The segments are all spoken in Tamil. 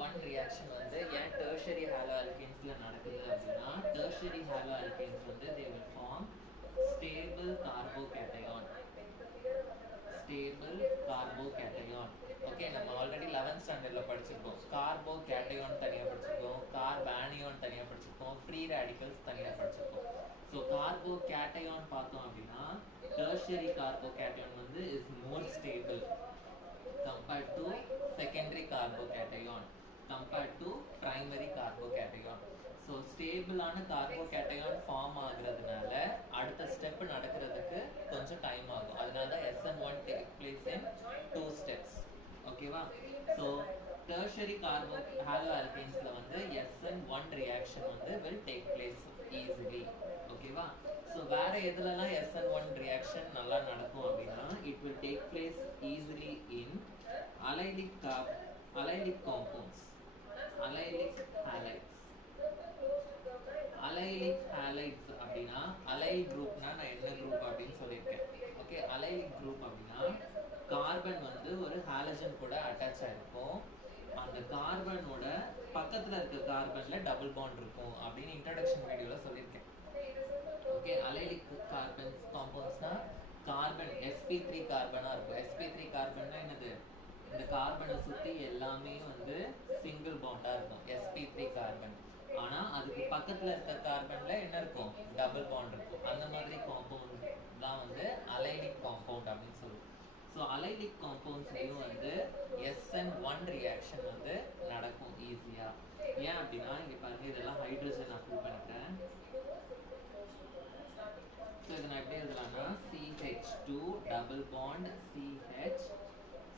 SN1 ரியாக்ஷன் வந்து ஏன் டெர்ஷரி ஹாலோ ஆல்கேன்ஸ்ல நடக்குது அப்படின்னா டெர்ஷரி ஹாலோ ஆல்கேன்ஸ் வந்து they will form stable carbocation. Stable கார்போகேட்டையான். Okay, நம்ம ஆல்ரெடி 11th ஸ்டாண்டர்ட்ல படிச்சிருக்கோம். கார்போகேட்டையான் தனியா படிச்சிருக்கோம், கார்பானியான் தனியா படிச்சிருக்கோம், ஃப்ரீ ரேடிக்கல்ஸ் தனியா படிச்சிருக்கோம். ஸோ கார்போகேட்டையான் பார்த்தோம் அப்படின்னா டெர்ஷரி கார்போகேட்டையான் வந்து is more stable compared to secondary carbocation compared to primary carbocation. So ஸ்டேபிளான கார்போகேட்டையான் ஃபார்ம் ஆகுறதுனால அடுத்த ஸ்டெப் நடக்கிறதுக்கு கொஞ்சம் டைம் ஆகும். அதனால தான் SN1 take place in 2 steps. ஓகேவா? ஸோ டெர்ஷரி ஹாலோ ஆல்கேன்ஸ்ல வந்து SN1 ரியாக்ஷன் வந்து வில் டேக் பிளேஸ் ஈஸிலி. ஓகேவா? ஸோ வேற எதுலலாம் SN1 ரியாக்ஷன் நல்லா நடக்கும் அப்படின்னா it will take place easily in allylic compounds, allylic halides. allylic halides அப்படின்னா allyl குரூப்னா நான் என்ன குரூப் அப்படின்னு சொல்லியிருக்கேன். ஓகே, allylic குரூப் அப்படின்னா கார்பன் வந்து ஒரு ஹாலஜன் கூட அட்டாச் ஆயிருக்கும். அந்த கார்பனோட பக்கத்துல இருக்க கார்பன்ல டபுள் பாண்ட் இருக்கும் அப்படின்னு இன்ட்ரோடக்ஷன் வீடியோல சொல்லியிருக்கேன். ஓகே, allylic கார்பன்ஸ் காம்பவுண்ட்ஸ்னா கார்பன் sp3 கார்பனா இருக்கும். sp3 கார்பன்னா என்னது? இந்த கார்பனை சுத்தி எல்லாமே வந்து சிங்கிள் பாண்டா இருக்கும், sp3 கார்பன். ஆனா அதுக்கு பக்கத்துல இருக்க கார்பன்ல என்ன இருக்கும்? டபுள் பாண்ட் இருக்கும். அந்த மாதிரி காம்பவுண்ட் தான் வந்து அலைலிக் காம்பவுண்ட் அப்படின்னு சொல்லுவோம். ஸோ அலைலிக் காம்பவுண்ட்ஸ்லையும் வந்து SN1 ரியாக்ஷன் வந்து நடக்கும் ஈஸியா. ஏன் அப்படின்னா இங்க பாருங்க, இதெல்லாம் ஹைட்ரஜன் நான் ஃபில் பண்ணிக்கிறேன். ஸோ இதை நான் எப்படி எழுதலாம்னா CH2 டபுள் பாண்ட்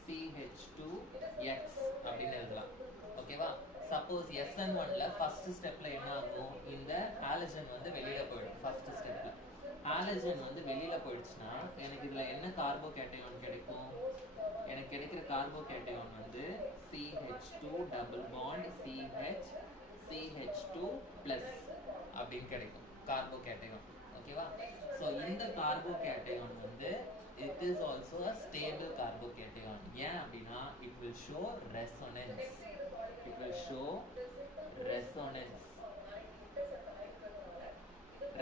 CH2X அப்படின்னு எழுதலாம். ஓகேவா? சப்போஸ் SN1ல ஃபர்ஸ்ட் ஸ்டெப்ல என்ன ஆகும்? இந்த ஹாலஜன் வந்து வெளியில போயிடும். ஃபர்ஸ்ட் ஸ்டெப்ல ஹாலஜன் வந்து வெளியில போயிடுச்சுன்னா எனக்கு இதுல என்ன கார்போகேட்டையான் கிடைக்கும்? எனக்கு கிடைக்கிற கார்போகேட்டையான் வந்து CH2 double bond CH2 plus அப்படின்னு கிடைக்கும் கார்போகேட்டையான். ஓகேவா? ஸோ இந்த கார்போகேட்டையான் வந்து it is also a stable carbocation. ஏன் அப்படின்னா it will show resonance. It will show resonance.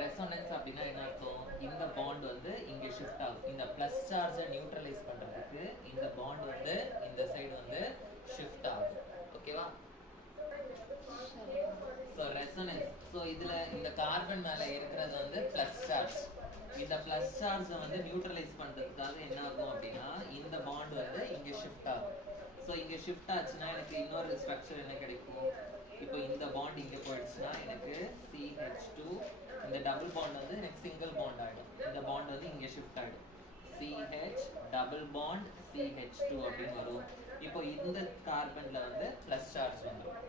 Resonance அப்படின்னா என்ன அர்த்தம்? இந்த பாண்ட் வந்து இங்க ஷிஃப்ட் ஆகும். இந்த பிளஸ் சார்ஜை நியூட்ரலைஸ் பண்றதுக்கு இந்த பாண்ட் வந்து இந்த சைடு வந்து ஷிஃப்ட் ஆகும். ஓகேவா? So resonance. ஸோ இதுல இந்த கார்பன் மேல இருக்கிறது வந்து பிளஸ் சார்ஜ். இந்த பிளஸ் சார்ஜை வந்து நியூட்ரலைஸ் பண்றதுக்காக என்ன ஆகும் அப்படின்னா இந்த பாண்ட் வந்து இங்க ஷிஃப்ட் ஆகும். ஸோ இங்க ஷிஃப்ட் ஆச்சுன்னா எனக்கு இன்னொரு ஸ்ட்ரக்சர் என்ன கிடைக்கும்? இப்போ இந்த பாண்ட் இங்க போயிடுச்சுன்னா எனக்கு CH2, இந்த டபுள் பாண்ட் வந்து எனக்கு சிங்கிள் பாண்ட் ஆகிடும். இந்த பாண்ட் வந்து இங்க ஷிஃப்ட் ஆகிடும். CH டபுள் பாண்ட் CH2 அப்படின்னு வரும். இப்போ இந்த கார்பன்ல வந்து பிளஸ் சார்ஜ் வந்துடும்.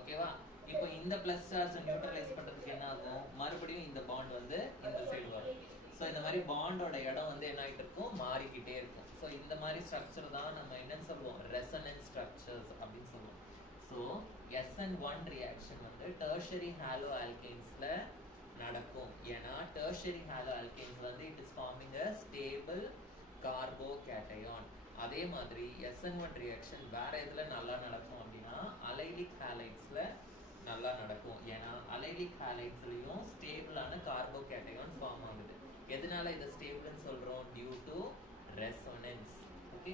ஓகேவா? இப்போ இந்த பிளஸ் சார்ஜ் நியூட்ரலைஸ் பண்றதுக்கு என்ன ஆகும்? மறுபடியும் இந்த பாண்ட் வந்து இந்த சைடு வரும். ஸோ இந்த மாதிரி பாண்டோட இடம் வந்து என்ன ஆகிட்டு இருக்கும்? மாறிக்கிட்டே இருக்கும். ஸோ இந்த மாதிரி ஸ்ட்ரக்சர் தான் நம்ம என்னன்னு சொல்லுவோம்? ரெசனன்ஸ் ஸ்ட்ரக்சர்ஸ் அப்படின்னு சொல்லுவோம். ஸோ SN1 ரியாக்ஷன் வந்து டெர்ஷரி ஹாலோ ஆல்கேன்ஸ்ல நடக்கும். ஏன்னா டெர்ஷரி ஹாலோ ஆல்கேன்ஸ் வந்து it is farming a stable கார்போகேட்டையான். அதே மாதிரி SN1 ரியாக்ஷன் வேற எதுல நல்லா நடக்கும் அப்படின்னா அலைலிக் ஹாலைட்ஸ்ல நல்லா நடக்கும். ஏன்னா அலைலிக் ஹாலைட்ஸ்லயும் ஸ்டேபிளான கார்போகேட்டையான் ஃபார்ம் ஆகுது. எதனால இதை ஸ்டேபிள்னு சொல்றோம்? Due to resonance. Okay,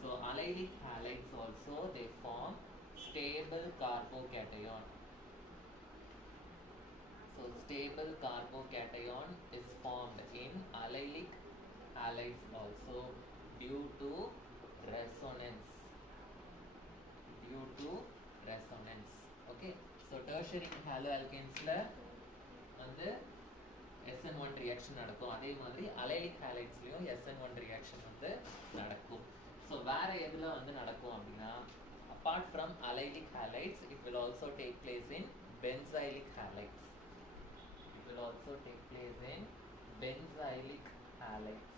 so allylic halides also they form stable carbocation. So stable carbocation is formed in allylic halides also due to resonance. Due to resonance. Okay. So tertiary haloalkanes la வந்து SN1 ரியாக்ஷன் நடக்கும். அதே மாதிரி அலைலிக் ஹாலைட்ஸ்லயும் SN1 ரியாக்ஷன் வந்து நடக்கும். ஸோ வேற எதுல வந்து நடக்கும் அப்படின்னா apart from allylic halides, it will also take place in benzylic halides. It will also take place in benzylic halides.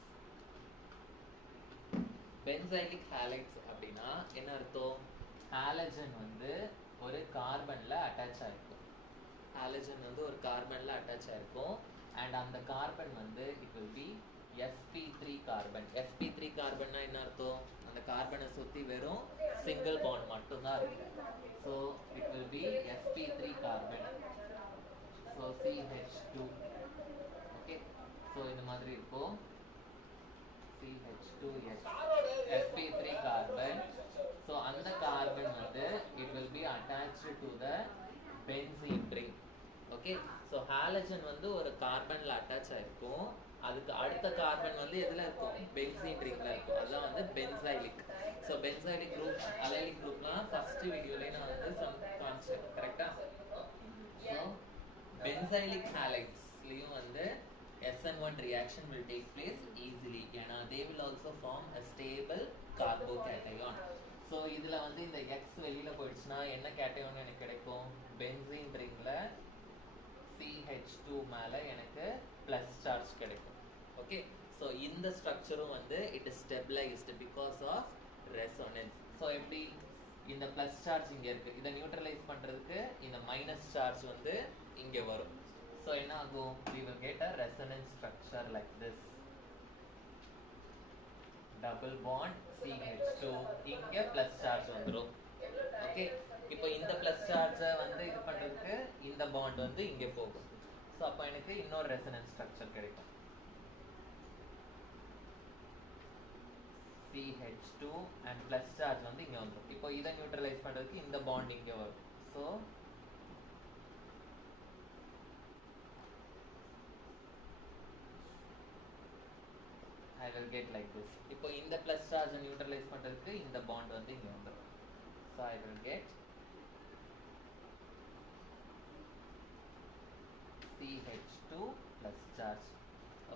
Benzylic halides அப்படின்னா என்ன அர்த்தம்? ஹாலஜன் வந்து ஒரு கார்பன்ல அட்டாச் ஆயிருக்கும். ஹாலஜன் வந்து ஒரு கார்பன்ல அட்டாச் ஆயிருக்கும். அண்ட் அந்த கார்பன் வந்து it will be sp3 carbon. sp3 கார்பன்னா என்ன அர்த்தம்? அந்த கார்பனை சுத்தி வெறும் சிங்கிள் பாண்ட் மட்டும் தான் இருக்கும். So it will be sp3 carbon. So CH2. Okay. So இந்த மாதிரி இருக்கும். CH2S sp3 carbon. So அந்த கார்பன் வந்து it will be attached to the benzene ring. Okay. So halogen வந்து ஒரு கார்பன்ல அட்டாச் ஆயிருக்கும். அதுக்கு அடுத்த கார்பன் வந்து எதுல இருக்கும்? பென்சீன் ரிங்ல இருக்கும். அதெல்லாம் வந்து benzylic. So benzylic group, அலைலிக் குரூப்லாம் first வீடியோலயே நான் வந்து காமிச்சேன். கரெக்டா? ஸோ பென்சைலிக் ஹாலைட்ஸ்லயும் வந்து SN1 reaction will take place easily. ஏன்னா they will also form a stable carbocation. So இதுல வந்து இந்த X வெளியில போயிடுச்சுன்னா என்ன கேட்டையோன் எனக்கு கிடைக்கும்? பென்சீன் ரிங்ல CH2 மேல எனக்கு பிளஸ் சார்ஜ் கிடைக்கும். ஓகே, ஸோ இந்த ஸ்ட்ரக்சரும் வந்து it is stabilised because of resonance. So எப்படி இந்த பிளஸ் சார்ஜ் இங்கே இருக்கு, இதை நியூட்ரலைஸ் பண்றதுக்கு இந்த மைனஸ் சார்ஜ் வந்து இங்கே வரும். ஸோ என்ன ஆகும்? we will get a resonance structure like this. Double bond CH2, இங்கே பிளஸ் சார்ஜ் வந்துடும். ஓகே, இப்போ இந்த பிளஸ் சார்ஜை வந்து இது பண்றதுக்கு இந்த பாண்ட் வந்து இங்கே போகும். ஸோ அப்போ எனக்கு இன்னொரு ரெசனன்ஸ் ஸ்ட்ரக்சர் கிடைக்கும். CH2 அண்ட் பிளஸ் சார்ஜ் வந்து இங்கே வந்துடும். இப்போ இதை நியூட்ரலைஸ் பண்றதுக்கு இந்த பாண்ட் இங்கே வரும். So I will get like this. இப்போ இந்த பிளஸ் சார்ஜை நியூட்ரலைஸ் பண்றதுக்கு இந்த பாண்ட் வந்து இங்கே வந்துடும். So I will get CH2 plus charge.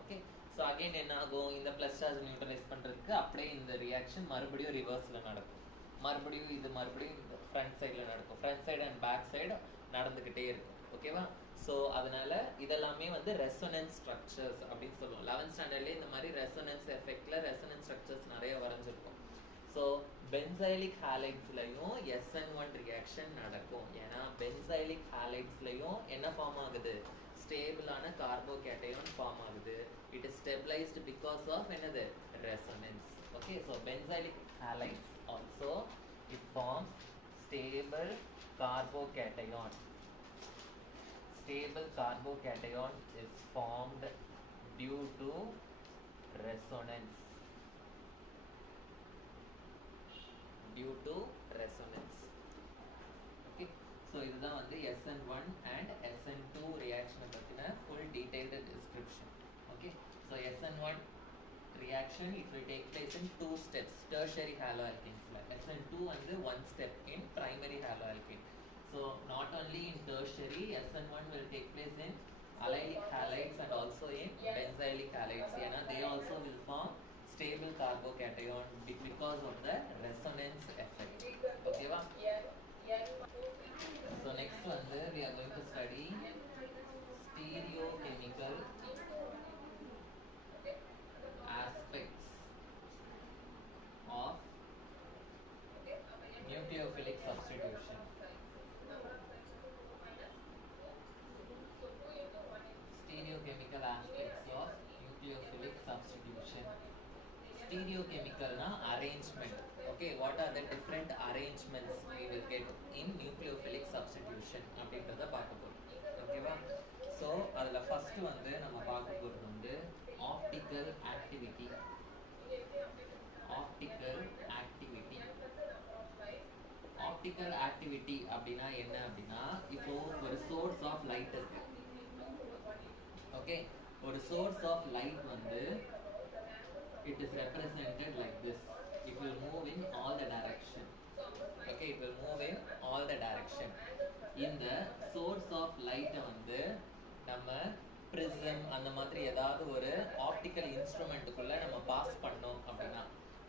Okay. So again என்ன ஆகும்? இந்த plus charge neutralize பண்றதுக்கு அப்படியே இந்த ரியாக்ஷன் மறுபடியும் ரிவர்ஸ்ல நடக்கும். மறுபடியும் இது மறுபடியும் ஃப்ரண்ட் சைடுல நடக்கும். Front side and back side நடந்துகிட்டே இருக்கும். ஓகேவா? ஸோ அதனால இதெல்லாமே வந்து ரெசோனன்ஸ் ஸ்ட்ரக்சர்ஸ் அப்படின்னு சொல்லுவோம். 11th ஸ்டாண்டர்ட்லேயே இந்த மாதிரி ரெசோனன்ஸ் எஃபெக்ட்ல ரெசோனன்ஸ் ஸ்ட்ரக்சர்ஸ் நிறைய வரைஞ்சிருக்கும். ஸோ பென்சைலிக் ஹாலைட்ஸ்லையும் SN1 ரியாக்ஷன் நடக்கும். ஏன்னா பென்சைலிக் ஹாலைட்ஸ்லையும் என்ன ஃபார்ம் ஆகுது? ஸ்டேபிளான கார்போகேட்டையான் ஃபார்ம் ஆகுது. It is stabilised because of என்னது? Resonance. Okay, so benzylic halides also it forms stable carbocation. Stable carbocation is formed due to resonance. Due to resonance. Okay, so இதுதான் வந்து SN1 and SN2 reaction பத்தின full detailed description. Okay, so SN1 reaction it will take place in two steps. Tertiary haloalkanes. SN2 வந்து one step in primary haloalkane. So not only in tertiary, SN1 will take place in allylic halides and also in benzylic halides. They also will form stable carbocation because of the resonance effect. Okay, va? So next one we are going to study stereochemical aspects of nucleophilic substitution. Stereochemical aspects of nucleophilic substitution. Stereochemical na arrangement. Okay, what are the different arrangements we will get in nucleophilic substitution? அப்படின்றத பார்க்க போறோம். ஓகேவா? So அதுல first வந்து நம்ம பார்க்க போறது வந்து optical activity. Optical activity. Optical activity அப்படினா என்ன அப்படினா இப்போ ஒரு source of light இருக்கு. Okay, ஒரு source of light வந்து it is represented like this. It will move in all the direction. Okay, it will move in all the direction. இந்த source of light வந்து நம்ம prism அந்த மாதிரி ஏதாவது ஒரு optical instrument குள்ள நம்ம பாஸ் பண்ணோம் அப்படினா,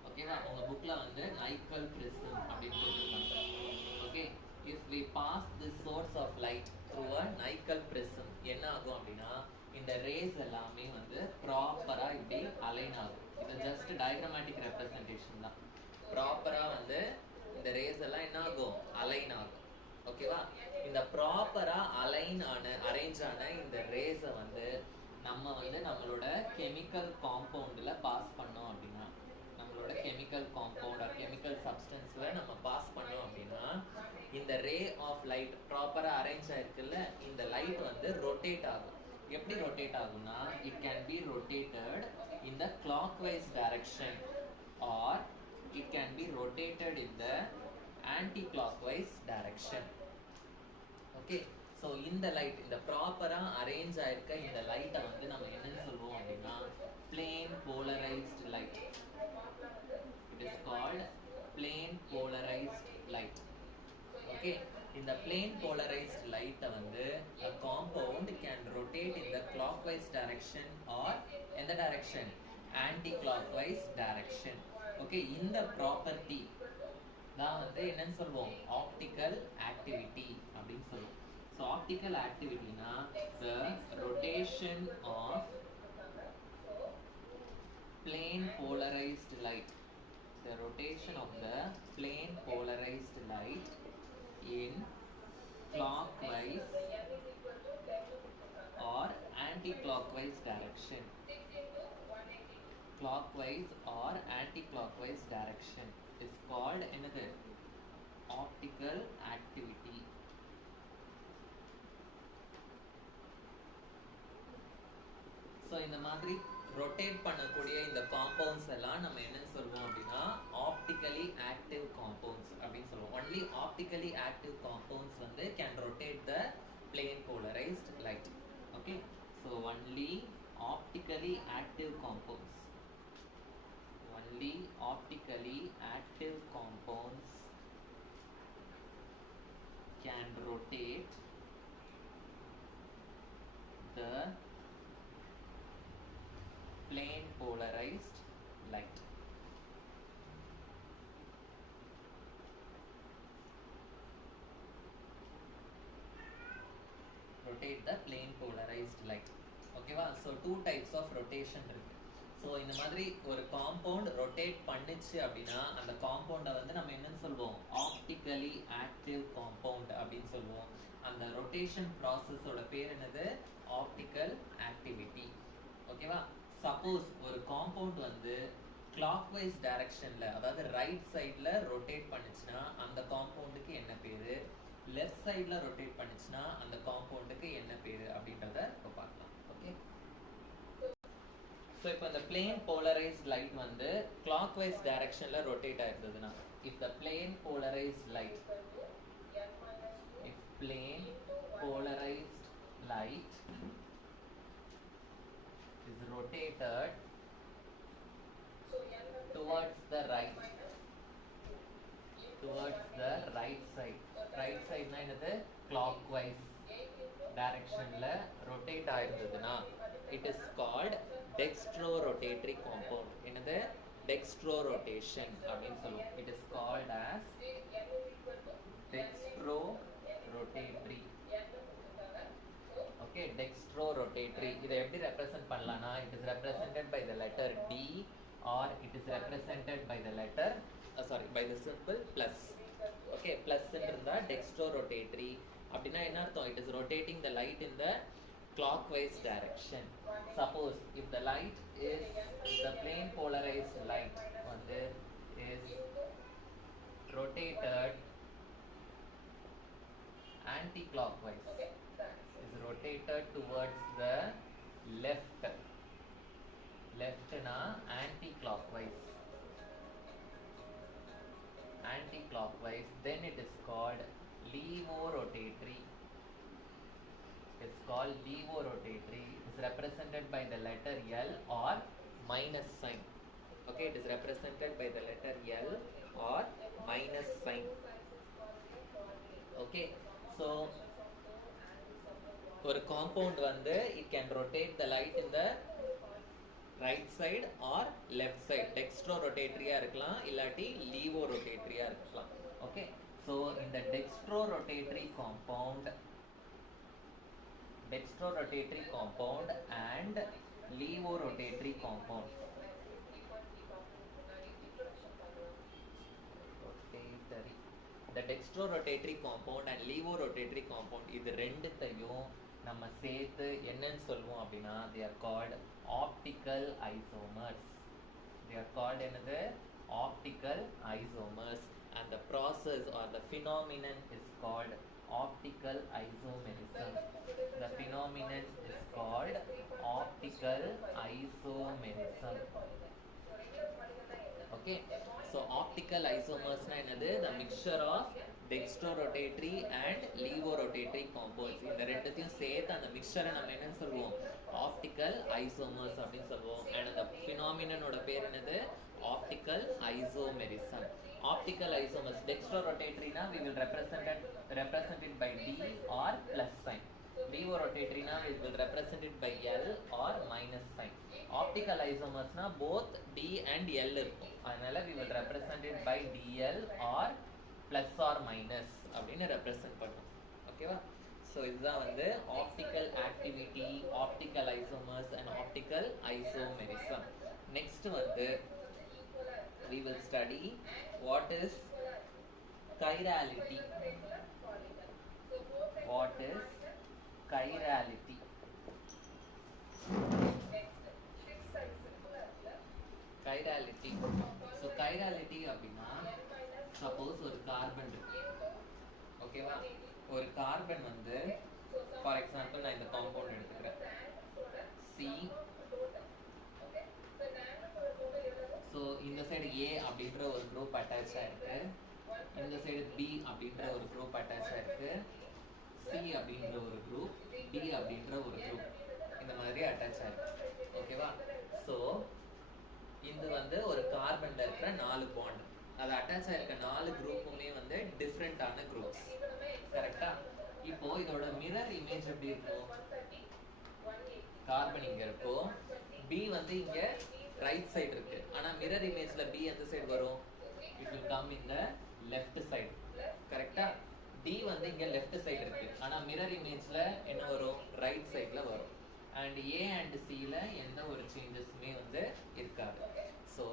ஓகேவா? உங்க புக்ல வந்து Nicol prism அப்படினு போட்டுருக்காங்க. Okay, if we pass this source of light through a Nicol prism என்ன ஆகும் அப்படினா இந்த ரேஸ் எல்லாமே வந்து ப்ராப்பரா இப்படி அலைன் ஆகும். இது ஜஸ்ட் டயக்ராமேட்டிக் ரெப்ரசன்டேஷன் தான். ப்ராப்பரா வந்து இந்த ரேஸ் எல்லாம் என்ன ஆகும்? அலைன் ஆகும். ஓகேவா? இந்த ப்ராப்பரா அலைன் ஆன அரேஞ்ச் ஆன இந்த ரேஸை வந்து நம்ம வந்து நம்மளோட கெமிக்கல் காம்பவுண்டில் பாஸ் பண்ணோம் அப்படின்னா, நம்மளோட கெமிக்கல் காம்பவுண்ட் ஆர் கெமிக்கல் சப்ஸ்டன்ஸில் நம்ம பாஸ் பண்ணோம் அப்படின்னா, இந்த ரே ஆஃப் லைட் ப்ராப்பராக அரேஞ்ச் ஆயிருக்குல்ல, இந்த லைட் வந்து ரொட்டேட் ஆகும். எப்படி ரொட்டேட் ஆகும்னா, it can be rotated in the clock wise direction or it can be rotated in the anti clock wise direction. Okay, so இந்த லைட், இந்த ப்ராப்பராக அரேஞ்ச் ஆயிருக்க இந்த லைட்டை வந்து நம்ம என்னன்னு சொல்லுவோம் அப்படின்னா plane polarised light. It is called plane polarised light. Okay, இந்த பிளேன் போலரைஸ்டு லைட்டை வந்து a compound can rotate in the clockwise direction or எந்த direction, anti clockwise direction. Okay, இந்த ப்ராப்பர்ட்டி தான் வந்து என்னன்னு சொல்லுவோம், ஆப்டிக்கல் ஆக்டிவிட்டி அப்படின்னு சொல்லுவோம். ஸோ ஆப்டிக்கல் ஆக்டிவிட்டினா the rotation of plane polarized light, the rotation of the plane polarized light in clockwise or anti-clockwise direction. Clockwise or anti-clockwise direction is called another optical activity. So இந்த மாதிரி ரொட்டேட் பண்ணக்கூடிய இந்த காம்பவுண்ட்ஸ் எல்லாம் நம்ம என்னன்னு சொல்லுவோம் அப்படின்னா ஆப்டிக்கலி ஆக்டிவ் காம்பவுண்ட்ஸ் அப்படின்னு சொல்லுவோம். ஒன்லி ஆப்டிக்கலி ஆக்டிவ் காம்பவுண்ட்ஸ் வந்து can rotate the plane polarised light. Okay, so only optically active compounds, only optically active compounds can rotate the plane polarized light. Rotate the plane polarized light. ஓகேவா? ஸோ 2 types of rotation இருக்கு. ஸோ இந்த மாதிரி ஒரு காம்பவுண்ட் ரொட்டேட் பண்ணுச்சு அப்படின்னா அந்த காம்பவுண்டை வந்து நம்ம என்னன்னு சொல்லுவோம், ஆப்டிக்கலி ஆக்டிவ் காம்பவுண்ட் அப்படின்னு சொல்லுவோம். அந்த ரொட்டேஷன் ப்ராசஸோட பேர் என்னது, ஆப்டிக்கல் ஆக்டிவிட்டி. ஓகேவா? சப்போஸ் ஒரு காம்பவுண்ட் வந்து கிளாக் வைஸ் டைரக்ஷன்ல, அதாவது ரைட் சைடில் ரொட்டேட் பண்ணுச்சுன்னா அந்த காம்பவுண்டுக்கு என்ன பேரு, லெஃப்ட் சைடில் ரொட்டேட் பண்ணுச்சுன்னா அந்த காம்பவுண்டுக்கு என்ன பேரு அப்படின்றத இப்போ பார்க்கலாம். ஓகே, ஸோ இப்போ இந்த பிளேன் போலரைஸ்ட் லைட் வந்து கிளாக் வைஸ் டைரக்ஷன்ல ரொட்டேட் ஆயிருந்ததுன்னா, if the plane polarised light, if plane polarised light is rotated towards the right, towards the right side. Right side na enadhu, clockwise direction la rotate ஆயிருந்ததுன்னா it is called dextro-rotatory compound. enadhu, dextro-rotation அப்படினு சொல்லுவோம். it is called as dextro-rotatory. Okay, dextro-rotatory. இதை எப்படி ரெப்ரசன்ட் பண்ணலாம்னா, it is represented by the letter D or it is represented by the letter by the symbol plus. Okay, plus இருந்தா dextro-rotatory. அப்படின்னா என்ன அர்த்தம், it is rotating the light in the clockwise direction. Suppose if the light is, the plane polarized light வந்து is rotated anti-clockwise, is rotated towards the left, left na anti-clockwise, anti-clockwise, then it is called levorotatory. It's called levorotatory. It is represented by the letter L or minus sign. Okay, it is represented by the letter L or minus sign. Okay, so ஒரு காம்பவுண்ட் வந்து it can rotate the light in the right side or left side. dextro-rotatory-ஆ இருக்கலாம், இல்லாட்டி levorotatory-ஆ இருக்கலாம். Okay, so இந்த dextro-rotatory compound, dextro-rotatory compound and levorotatory compound, the dextro-rotatory compound and levorotatory compound, இது ரெண்டுத்தையும் நம்ம சேர்த்து என்னன்னு சொல்லுவோம் அப்படின்னா they are called optical isomers. They are called என்னது optical isomers, and the process or the phenomenon is called optical isomerism. The phenomenon is called optical isomerism. Okay, so optical isomers na என்னது the mixture of dextrorotatory and levorotatory compounds. இந்த ரெண்டுத்தையும் சேர்த்து அந்த மிக்சரை நம்ம என்னன்னு சொல்லுவோம் optical isomers அப்படின்னு சொல்லுவோம். and the phenomenon ஓட பேர் என்னது optical isomerism. Optical isomers, dextrorotatory na we will represent it by D or plus sign. Levorotatory na we will represent it by L or minus sign. Optical isomers na both D and L இருக்கும். அதனால we will represent it by DL or plus or minus அப்படின்னு represent பண்ணுவோம். ஓகேவா? ஸோ இதுதான் வந்து optical activity, optical isomers and optical isomerism. Next வந்து we will study what is chirality. What is chirality? Chirality. So chirality அப்படின்னா சப்போஸ் ஒரு கார்பன் இருக்கு, ஓகேவா? ஒரு கார்பன் வந்து ஃபார் எக்ஸாம்பிள் நான் இந்த காம்பவுண்ட் எடுத்துக்கிறேன் சி. ஸோ இந்த சைடு ஏ அப்படின்ற ஒரு குரூப் அட்டாச் ஆயிருக்கு, இந்த சைடு பி அப்படின்ற ஒரு குரூப் அட்டாச் ஆயிருக்கு, சி அப்படின்ற ஒரு குரூப், டி அப்படின்ற ஒரு குரூப் இந்த மாதிரி அட்டாச் ஆயிருக்கு. ஓகேவா? ஸோ இது வந்து ஒரு கார்பன்ல இருக்கிற 4 பாண்ட், அது அட்டாச் ஆயிருக்க 4 குரூப்புமே வந்து டிஃப்ரெண்டான குரூப்ஸ். கரெக்டா? இப்போ இதோட மிரர் இமேஜ் எப்படி இருக்கும்? கார்பன் இங்க இருக்கும், பி வந்து இங்க ரைட் சைடு இருக்கு, ஆனா மிரர் இமேஜ்ல பி எந்த சைடு வரும்? It will come in the left side. கரெக்டா? டி வந்து இங்க லெஃப்ட் சைடு இருக்கு, ஆனா மிரர் இமேஜ்ல என்ன வரும்? ரைட் சைடுல வரும். அண்ட் ஏ அண்ட் சில எந்த ஒரு சேஞ்சஸுமே வந்து இருக்காது. ஸோ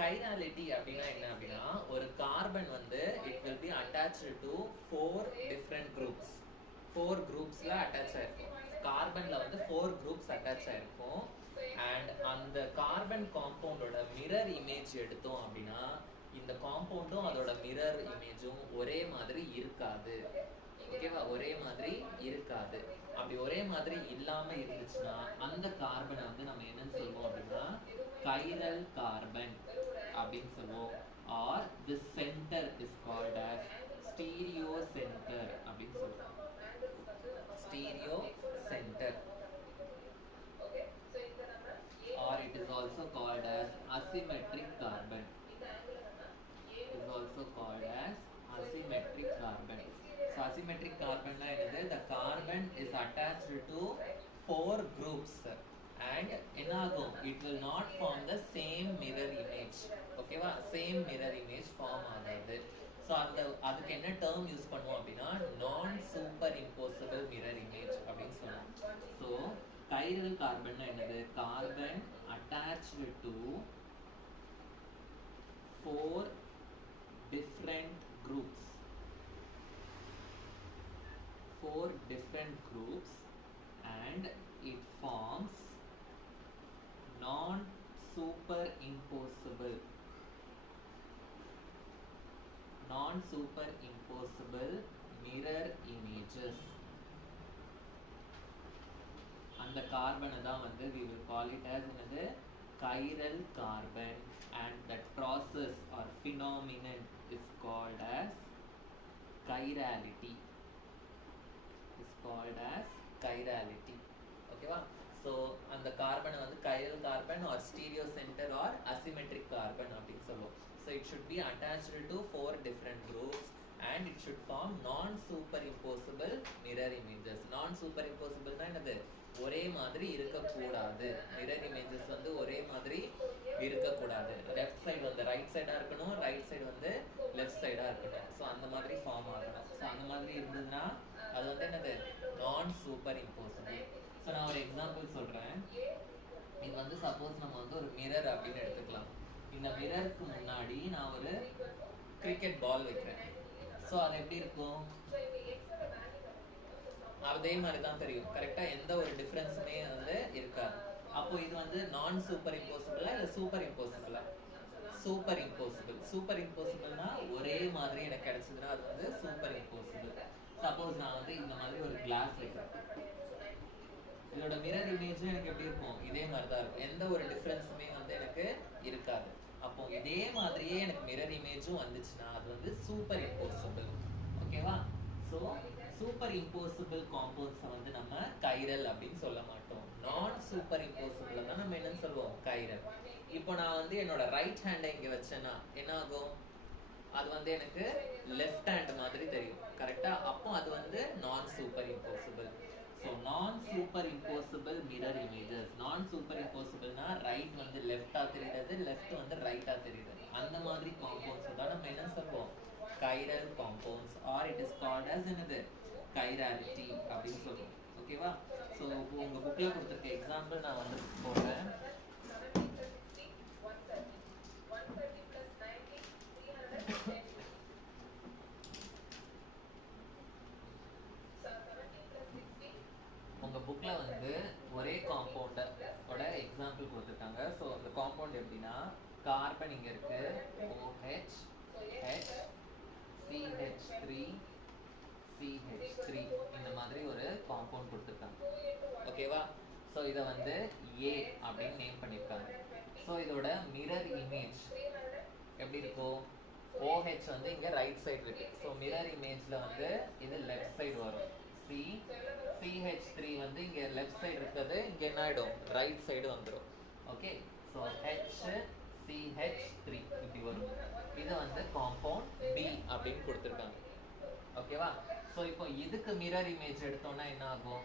கைராலிட்டி அப்படின்னா என்ன அப்படின்னா, ஒரு கார்பன் வந்து it will be attached to 4 different groups. 4 குரூப்ஸ்ல அட்டாச் ஆயிருக்கும். கார்பன்ல வந்து 4 குரூப்ஸ் அட்டாச் ஆயிருக்கும். அண்ட் அந்த கார்பன் காம்பவுண்டோட மிரர் இமேஜ் எடுத்தோம் அப்படின்னா இந்த காம்பவுண்டும் அதோட மிரர் இமேஜும் ஒரே மாதிரி இருக்காது. ஓகேவா? ஒரே மாதிரி இருக்காது. அப்படி ஒரே மாதிரி இல்லாம இருந்துச்சுன்னா அந்த கார்பனை வந்து நம்ம என்னன்னு சொல்லுவோம் அப்படின்னா கைரல் கார்பன் அப்படின்னு சொல்லுவோம். Or the centre is called as stereo centre அப்படின்னு சொல்லுவோம். Stereo centre, or it is also called as asymmetric carbon. It is also called as asymmetric carbon. So asymmetric carbon na enadhu? The carbon is attached to 4 groups and enagum it will not form the same mirror image. Okay va? Same mirror image form ஆகாது. So அதுக்கு என்ன term யூஸ் பண்ணுவோம் அப்படின்னா non superimposable mirror image அப்படின்னு சொல்லுவோம். So chiral carbon na enadhu? Carbon attached to 4 different groups. 4 different groups and it forms non-superimposable mirror images. அந்த கார்பனை தான் வந்து we will call it as என்னது chiral carbon, and that process or phenomenon is called as chirality. Is called as chirality. ஓகேவா? ஸோ அந்த கார்பனை வந்து chiral carbon or stereo center or asymmetric carbon அப்படின்னு சொல்லுவோம். So it should be attached to 4 different groups and it should form non-superimposable mirror images. Non-superimposable னா என்னது? ஒரே மாதிரி இருக்கக்கூடாது. மிரர் இமேஜஸ் வந்து ஒரே மாதிரி இருக்கக்கூடாது. லெஃப்ட் சைடு வந்து ரைட் சைடா இருக்கணும், ரைட் சைடு வந்து லெஃப்ட் சைடா இருக்கணும். ஸோ அந்த மாதிரி ஃபார்ம் ஆகணும். ஸோ அந்த மாதிரி இருந்ததுன்னா அது வந்து என்னது? நான் சூப்பர் இம்போசிபிள். ஸோ நான் ஒரு எக்ஸாம்பிள் சொல்றேன். இது வந்து சப்போஸ் நம்ம வந்து ஒரு மிரர் அப்படின்னு எடுத்துக்கலாம். இந்த மிரருக்கு முன்னாடி நான் ஒரு கிரிக்கெட் பால் வைக்கிறேன். ஸோ அது எப்படி இருக்கும்? அதே மாதிரி தான் தெரியும். கரெக்டா எந்த ஒரு டிஃபரன்ஸுமே வந்து இருக்காது. அப்போ இது வந்து நான் சூப்பர் இம்போசிபிளா இல்ல சூப்பர் இம்போசிபிளா? Super impossible. சூப்பர் இம்போசிபிள்னா ஒரே மாதிரி எனக்கு கிடைச்சதுன்னா அது வந்து சூப்பர் இம்போசிபிள். சப்போஸ் நான் வந்து இந்த மாதிரி ஒரு கிளாஸ் வைக்கிறேன், இதோட மிரர் இமேஜும் எனக்கு எப்படி இருக்கும்? இதே மாதிரி தான் இருக்கும். எந்த ஒரு டிஃபரன்ஸுமே வந்து எனக்கு இருக்காது. அப்போ இதே மாதிரியே எனக்கு மிரர் இமேஜும் வந்துச்சுன்னா அது வந்து சூப்பர் இம்போசிபிள். ஓகேவா? ஸோ சூப்பர் இம்போசிபிள் காம்பவுண்ட்ஸை வந்து நம்ம கைரல் அப்படின்னு சொல்ல மாட்டோம். நான் சூப்பர் இம்போசிபிள் தான் நம்ம என்னன்னு சொல்லுவோம்? கைரல். இப்போ நான் வந்து என்னோட ரைட் ஹேண்டை இங்கே வச்சேன்னா என்ன ஆகும்? அது வந்து எனக்கு லெஃப்ட் ஹேண்ட் மாதிரி தெரியும். கரெக்டா? அப்போ அது வந்து நான் சூப்பர் இம்போசிபிள். ஸோ நான் சூப்பர் இம்போசிபிள் மிரர் இமேஜஸ். நான் சூப்பர் இம்போசிபிள்னா ரைட் வந்து லெஃப்டா தெரியுது, லெஃப்ட் வந்து ரைட்டா தெரியுது. அந்த மாதிரி காம்பவுண்ட்ஸ் தான் நம்ம என்ன சொல்லுவோம்? Chiral compounds, R it is called as என்னது? கைராலிட்டி அப்படின்னு சொல்லுவோம். ஓகேவா? ஸோ உங்க புக்ல கொடுத்துருக்க எக்ஸாம்பிள் நான் வந்து போடுறேன். உங்க புக்ல வந்து ஒரே காம்பவுண்டோட எக்ஸாம்பிள் கொடுத்துருக்காங்க. ஸோ அந்த காம்பவுண்ட் எப்படின்னா, கார்பன் இங்க இருக்கு, OH, H, CH3, CH3 இந்த மாதிரி ஒரு காம்பவுண்ட் கொடுத்துருக்காங்க. ஓகேவா? ஸோ இதை வந்து A அப்படின்னு நேம் பண்ணியிருக்காங்க. ஸோ இதோட மிரர் இமேஜ் எப்படி இருக்கும்? OH வந்து இங்க ரைட் சைடு இருக்கு. ஸோ மிரர் இமேஜ்ல வந்து இது லெஃப்ட் சைடு வரும். CH3 வந்து இங்க லெஃப்ட் சைடு இருக்கிறது இங்க என்ன ஆயிடும்? ரைட் சைடு வந்துடும். ஓகே? ஸோ HCH3 இப்படி வரும். இது வந்து காம்பவுண்ட் B அப்படின்னு கொடுத்துருக்காங்க. ஓகேவா? ஸோ இப்போ இதுக்கு மிரர் இமேஜ் எடுத்தோம்னா என்ன ஆகும்?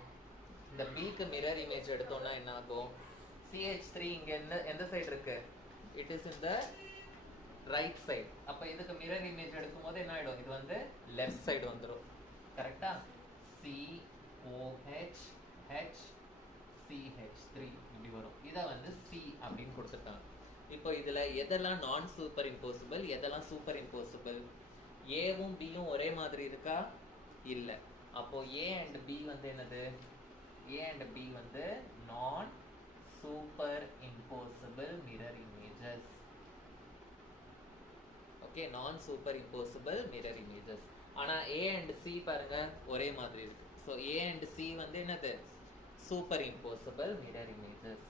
இந்த Bக்கு மிரர் இமேஜ் எடுத்தோம்னா என்ன ஆகும்? CH3 இங்க எந்த சைடு இருக்கு? It is in the right side. அப்போ இதுக்கு மிரர் இமேஜ் எடுக்கும்போது என்ன ஆயிடும்? இது வந்து லெஃப்ட் சைடு வந்துடும். கரெக்டா? COH, H, CH3 இப்படி வரும். இதை வந்து C அப்படின்னு கொடுத்துருக்காங்க. இப்போ இதுல எதெல்லாம் நான் சூப்பர் இம்போசிபிள், எதெல்லாம் சூப்பர் இம்போசிபிள்? ஏவும் பியும் ஒரே மாதிரி இருக்கா? இல்ல. அப்போ A and B வந்து என்னது? A and B வந்து நான் superimposable mirror images. Okay, நான் சூப்பர் இம்போசிபிள் மிரர் இமேஜஸ். ஆனா A and C பாருங்க ஒரே மாதிரி இருக்கு. ஸோ A and C வந்து என்னது? Superimposable mirror images.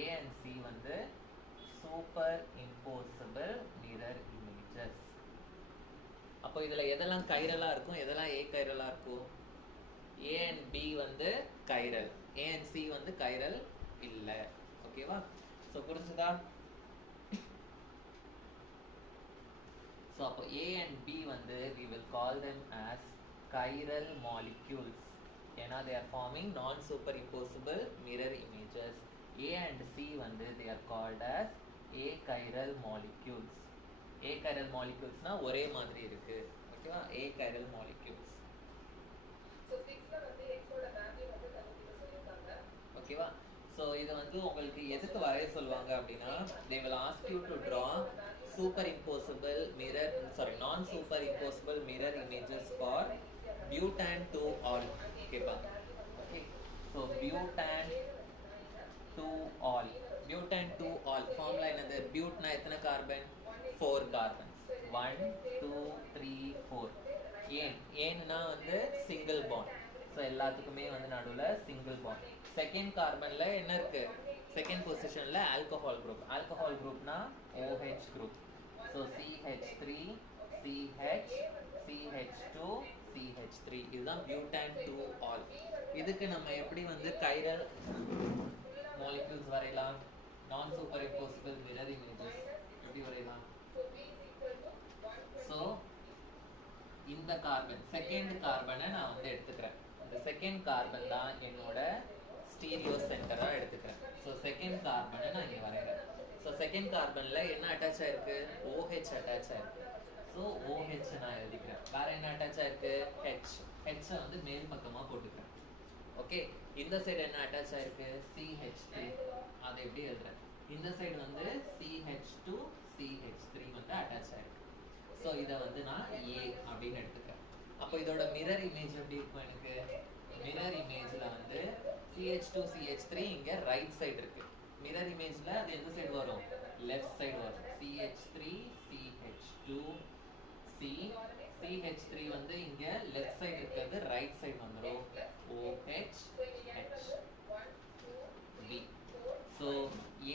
A and C வந்து சூப்பர் இம்போசிபிள் மிரர் இமேஜஸ். அப்போ இதுல எதெல்லாம் கைரலா இருக்கும், எதெல்லாம் ஏ கைரலா இருக்கும்? A and B வந்து கைரல், A and C வந்து கைரல் இல்ல. ஓகேவா? ஸோ புரிஞ்சுதா? ஸோ அப்போ A and B வந்து we will call them as chiral molecules. ஏன்னா they are forming non-superimposable mirror images. A and C வந்து they are called as achiral molecules. achiral moleculesனா ஒரே மாதிரி இருக்கு. ஓகேவா? achiral molecules. ஸோ 6ல வந்து x ஓட வேல்யூ வந்து கண்டுபிடிக்க சொல்லிருக்காங்க. ஓகேவா? ஸோ இது வந்து உங்களுக்கு எதுக்கு வரைய சொல்லுவாங்க அப்படின்னா, they will ask you to draw superimposable mirror, non-superimposable mirror images for butane 2-ol. ஓகேப்பா? Okay. So butane 2-ol. butane 2-ol formula என்னது? பியூட்னா எத்தனை கார்பன்? 4 கார்பன்ஸ். 1 2 3 4. ஏன்னா வந்து சிங்கிள் பாண்ட். ஸோ எல்லாத்துக்குமே வந்து நடுவில் சிங்கிள் பாண்ட். செகண்ட் கார்பன்ல என்ன இருக்கு? செகண்ட் பொசிஷன்ல ஆல்கஹால் குரூப். ஆல்கஹால் குரூப்னா OH குரூப். ஸோ CH3 CH CH2 CH3 இதுதான் பியூட்டான் 2-ol. இதுக்கு நம்ம எப்படி வந்து கைரல் மாலிக்யூல்ஸ் வரையலாம்? நான் சூப்பர் இம்போசிபிள் மிரர் இமேஜஸ் எப்படி வரையலாம்? ஸோ இந்த கார்பன், செகண்ட் கார்பனை நான் வந்து எடுத்துக்கிறேன். இந்த செகண்ட் கார்பன் தான் என்னோட ஸ்டீரியோ சென்டரா எடுத்துக்கிறேன். ஸோ செகண்ட் கார்பனை நான் இங்கே வரைகிறேன். ஸோ செகண்ட் கார்பன்ல என்ன அட்டாச் ஆயிருக்கு? OH அட்டாச் ஆயிருக்கு. ஸோ OH நான் எழுதிக்கிறேன். வேற என்ன அட்டாச் ஆயிருக்கு? H. H வந்து மேல் பக்கமா போட்டுக்கிறேன். ஓகே. இந்த சைடு என்ன அட்டாச் ஆயிருக்கு? CH3. அதை எப்படி எழுதுறேன்? இந்த சைடு வந்து CH2 CH3 வந்து அட்டாச் ஆயிருக்கு. ஸோ இதை வந்து நான் A அப்படின்னு எடுத்துக்கிறேன். அப்போ இதோட மிரர் இமேஜ் எப்படி இருக்கும்? எனக்கு மிரர் இமேஜ்ல வந்து CH2 CH3 இங்க ரைட் சைடு இருக்கு. மிரர் இமேஜ்ல அது எந்த சைடு வரும்? லெஃப்ட் சைடு வரும். CH3 CH2 C CH3 வந்து இங்க லெஃப்ட் சைடு இருக்கிறது ரைட் சைடு வந்துரும். OH H B. So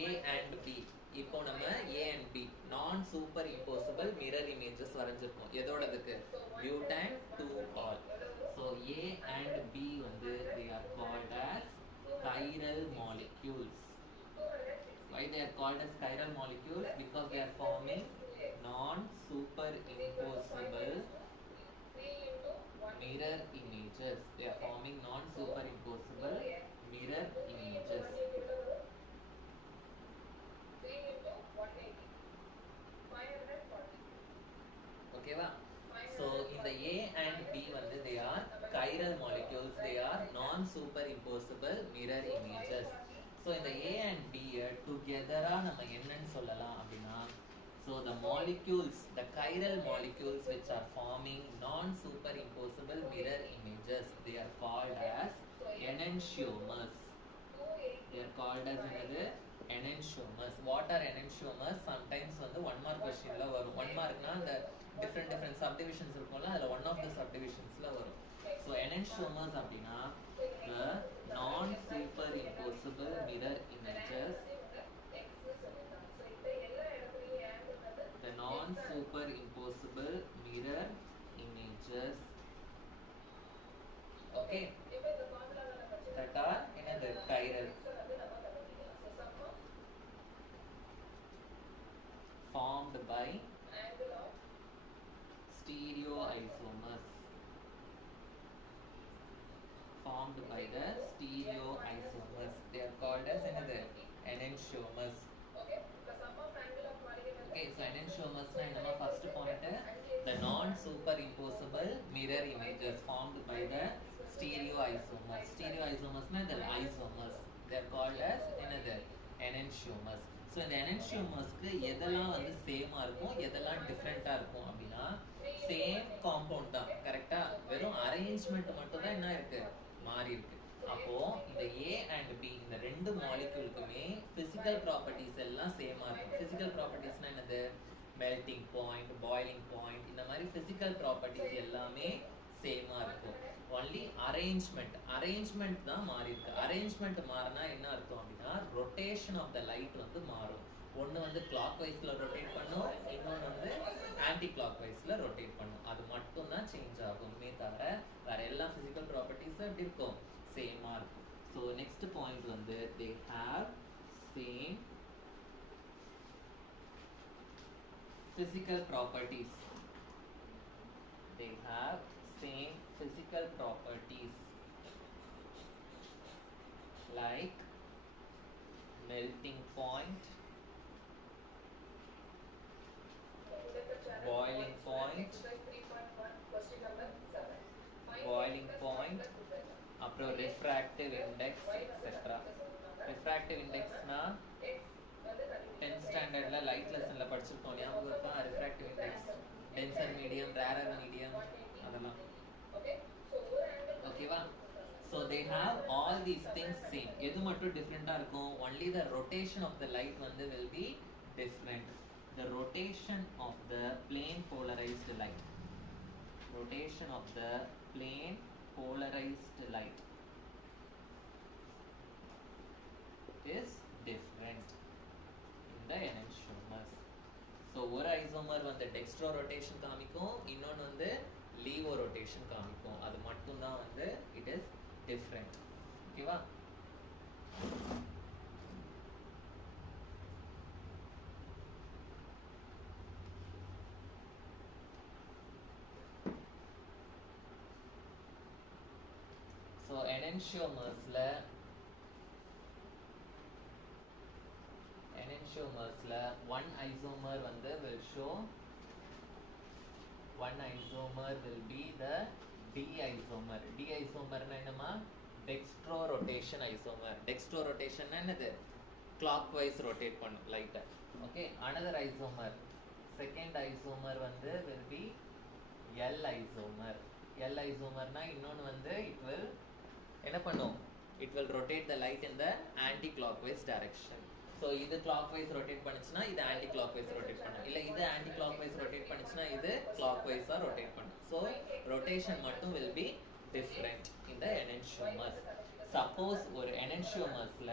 A and B. இப்போ நம்ம A and B நான் சூப்பர் இம்போசிபிள் மிரர் இமேஜஸ் வரைஞ்சிருக்கோம். எதோடதுக்கு? Butane 2 ol. So A and B வந்து they are called as chiral molecules. Why they are called as chiral molecules? Because they are forming non superimposable mirror images. They are forming non superimposable mirror images. Okay va? So in the A and B வந்து they are chiral molecules. They are non superimposable mirror images. So in the A and B together நம்ம என்னன்னு சொல்லலாம் அப்படின்னா, so the molecules, the chiral molecules which are forming non superimposable mirror images, they are called as enantiomers. They are called as என்னது? Enantiomers. What are enantiomers? Sometimes வந்து 1 mark questionல வரும். 1 markனா அந்த different subdivisions இருக்கும்ல, அதுல one of the subdivisionsல வரும். So enantiomers அப்படின்னா the non superimposable mirror images, the non superimposable mirror images, okay, that are in the chiral, formed by stereoisomers, formed by the stereoisomers. They are called as another enantiomers. Okay, so enantiomers na enna first point, the non superimposable mirror images formed by the stereoisomers. Stereoisomers na the isomers. They are called as another enantiomers. So இந்த enantiomers-க்கு எதெல்லாம் வந்து சேமா இருக்கும், எதெல்லாம் டிஃபரெண்டா இருக்கும் அப்படின்னா, சேம் காம்பவுண்ட் தான். கரெக்டா? வெறும் அரேஞ்ச்மெண்ட் மட்டும் தான் என்ன இருக்கு? மாறி இருக்கு. அப்போ இந்த A and B இந்த ரெண்டு மாலிக்யூலுக்குமே physical properties எல்லாம் சேமா இருக்கும். physical propertiesனா என்னது? melting point, boiling point, இந்த மாதிரி physical properties எல்லாமே சேமா இருக்கும். only arrangement தான் மாறி இருக்கு. arrangement மாறினா என்ன அர்த்தம் அப்படின்னா, rotation of the light வந்து மாறும். ஒன்னு வந்து clockwise-ல rotate பண்ணும், இன்னொன்னு வந்து anti clockwise-ல rotate பண்ணும். அது மட்டும் தான் சேஞ்ச் ஆகுமே தவிர வேற எல்லா physical properties எப்படி இருக்கும்? சேமா இருக்கும். So next point வந்து they have same physical properties. They have same physical properties like melting point, boiling point, அப்புறம் refractive index etc. refractive index னா 10th standardல light lessonல படிச்சிருக்கோம். ஞாபகம் இருக்கா? refractive index, denser medium, rarer medium, அதெல்லாம். ஓகேவா? So they have all these things same. எது மட்டும் டிஃபரெண்டா இருக்கும்? only the rotation of the light வந்து will be different. The rotation of the plane polarized light, rotation of the plane polarized light is different in the enantiomers. So ஒரு ஐசோமர் வந்து டெக்ஸ்ட்ரோ ரொட்டேஷன் காமிக்கும், இன்னொன்று வந்து லீவோ ரொட்டேஷன் காமிக்கும். அது மட்டும் தான் வந்து it is different. ஓகேவா? So enantiomersல one isomer வந்து will show, one isomer will be the D isomer. D isomer னா என்னமா? dextro rotation isomer. dextro rotation னா என்னது? clockwise rotate பண்ணும் light. Okay, another isomer, second isomer வந்து will be L isomer. L isomer னா இன்னொன்னு வந்து it will என்ன பண்ணும்? It will rotate the light in the anti-clockwise direction. So இது clockwise rotate பண்ணுச்சுன்னா இது anti-clockwise rotate பண்ணும். இல்ல இது anti-clockwise rotate பண்ணுச்சுன்னா இது clockwise rotate பண்ணும். So rotation மட்டும் will be different in the enantiomers. Suppose ஒரு enantiomersல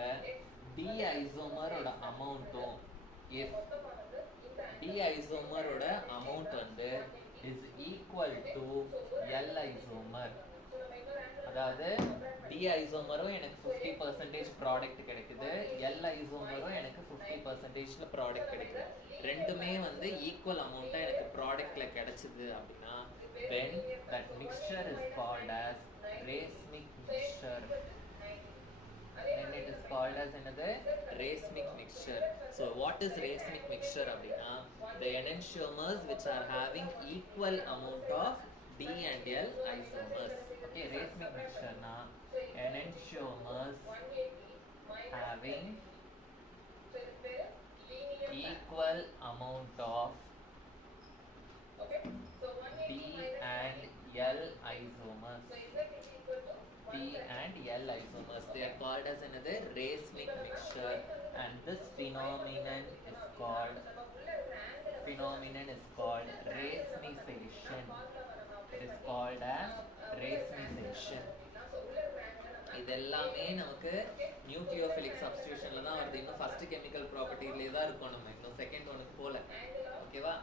D isomer ஓட அமௌண்ட்டும் if D isomer ஓட அமௌண்ட் வந்து is equal to L isomer, அதாவது D ஐசோமரும் எனக்கு 50% ப்ராடக்ட் கிடைக்குது, L ஐசோமரும் எனக்கு 50% ப்ராடக்ட் கிடைக்குது, ரெண்டுமே வந்து ஈக்குவல் அமௌண்ட்டாக எனக்கு ப்ராடக்ட்ல கிடைச்சிது அப்படின்னா when that mixture is called as racemic mixture. Then it is called as another racemic mixture. So what is racemic mixture அப்படின்னா the enantiomers which are having equal amount of D and L isomers. Okay, racemic mixture na enantiomers having equal amount of D and L isomers. D and L isomers. They are called as another racemic mixture, and this phenomenon is called racemization. It is called as racemization. இதெல்லாமே நமக்கு நியூக்ளியோஃபிலிக் சப்ஸ்டிடியூஷன்ல தான் வருது. இன்னும் ஃபர்ஸ்ட் கெமிக்கல் ப்ராப்பர்ட்டிலே தான் இருக்கும், நம்ம இன்னும் செகண்ட் ஒனுக்கு போல. ஓகேவா?